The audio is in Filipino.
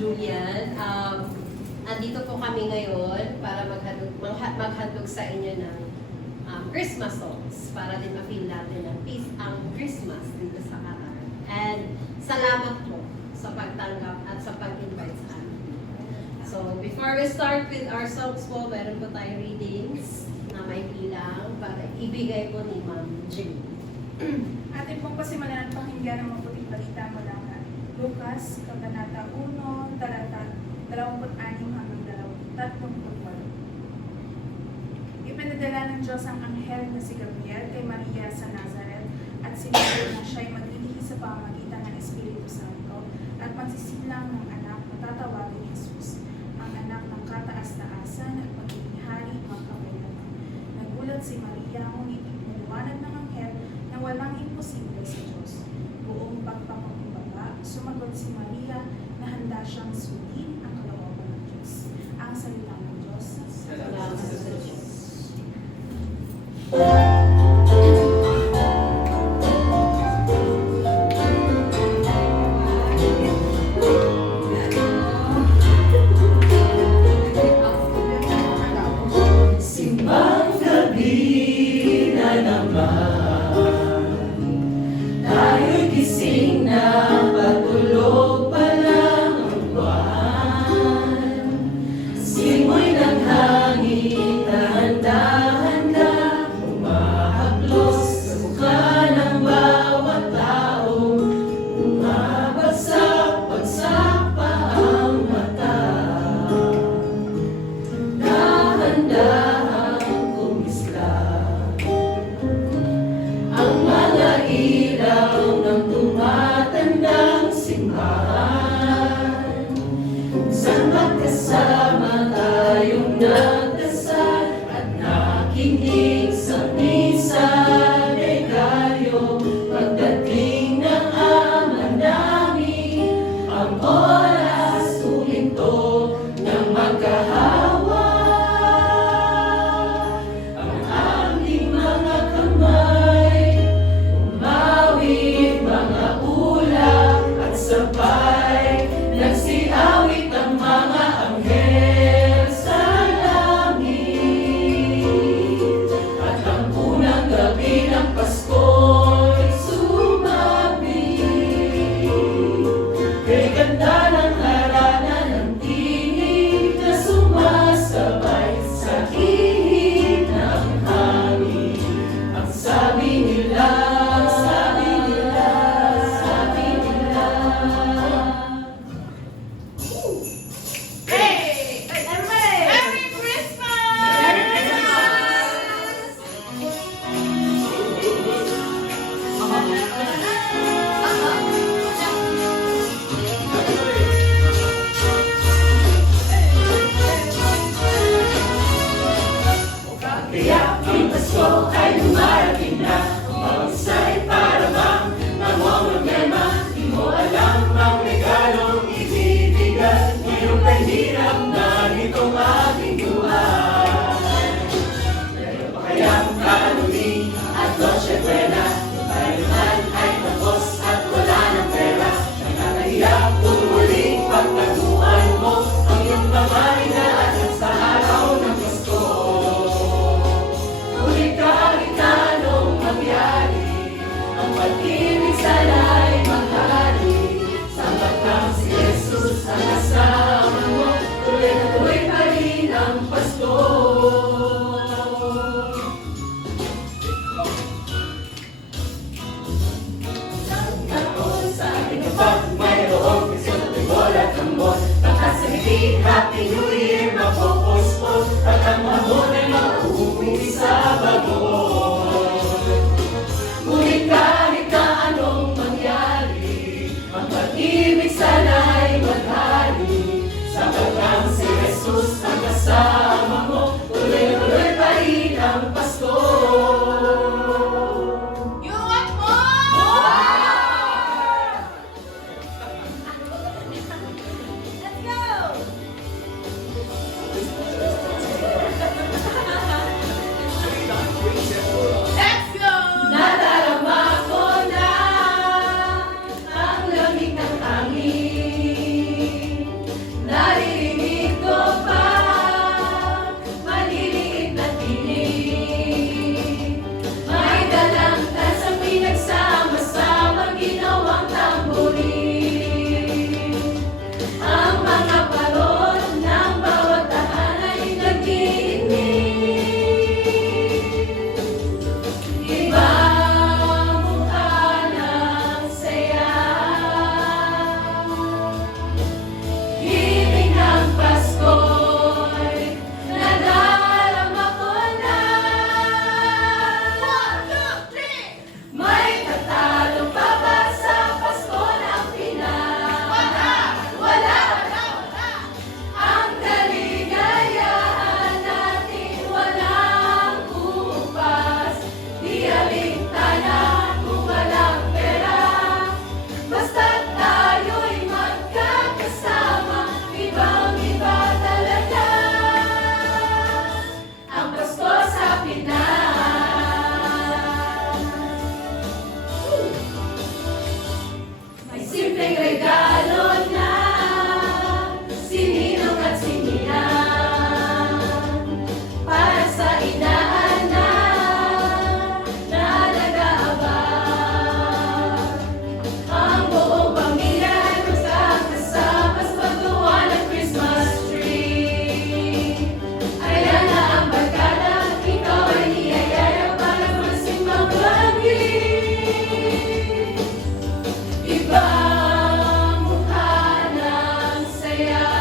Julian. Andito po kami ngayon para maghandog sa inyo ng Christmas songs para din ma-feel natin ang peace ang Christmas dito sa Qatar. And salamat po sa pagtanggap at sa pag-invite sa amin. So, before we start with our songs po, meron po tayong readings na may bilang para ibigay po ni Ma'am Jane. Atin pong pasimulan at pakinggan ang mabuting balita mula nga Lucas, Kabanata 1, talata 26 hanggang 38. Ipinadala ng Diyos ang anghel na si Gabriel kay Maria sa Nazaret at sinabi na siya'y maglilihi sa pamamagitan ng Espiritu Santo at magsisilang ng anak na tatawagin Jesus, ang anak ng kataas-taasan at magiging hari magkakailanman. Nagulat si Maria, ngunit ipinaliwanag ng anghel na walang imposible sa Diyos. Buong pagpapakumbaba, sumagot si Maria na handa siyang sundin ang kalooban ng Diyos. Ang salita ng Diyos. Salamat sa Diyos. Simbang gabi na naman, tayo'y gising na, patulog pa lang ang buwan. Simoy ng hangin na handa-handa, umahaplos sa mukha ng bawat tao. Umabagsak-bagsak pa ang mata, dahan-dahang kumislap ang mga ilaw ng tumatandang simbahan. Saan magkasama tayong nagdasal at nakinig sa misa de Gallo. Pagdating ng Ama namin, ang oras huminto ng magkahawa. Ang aming mga kamay, umawit mga ulap at sabay nagsiawit ang mga anghel sa langit. ay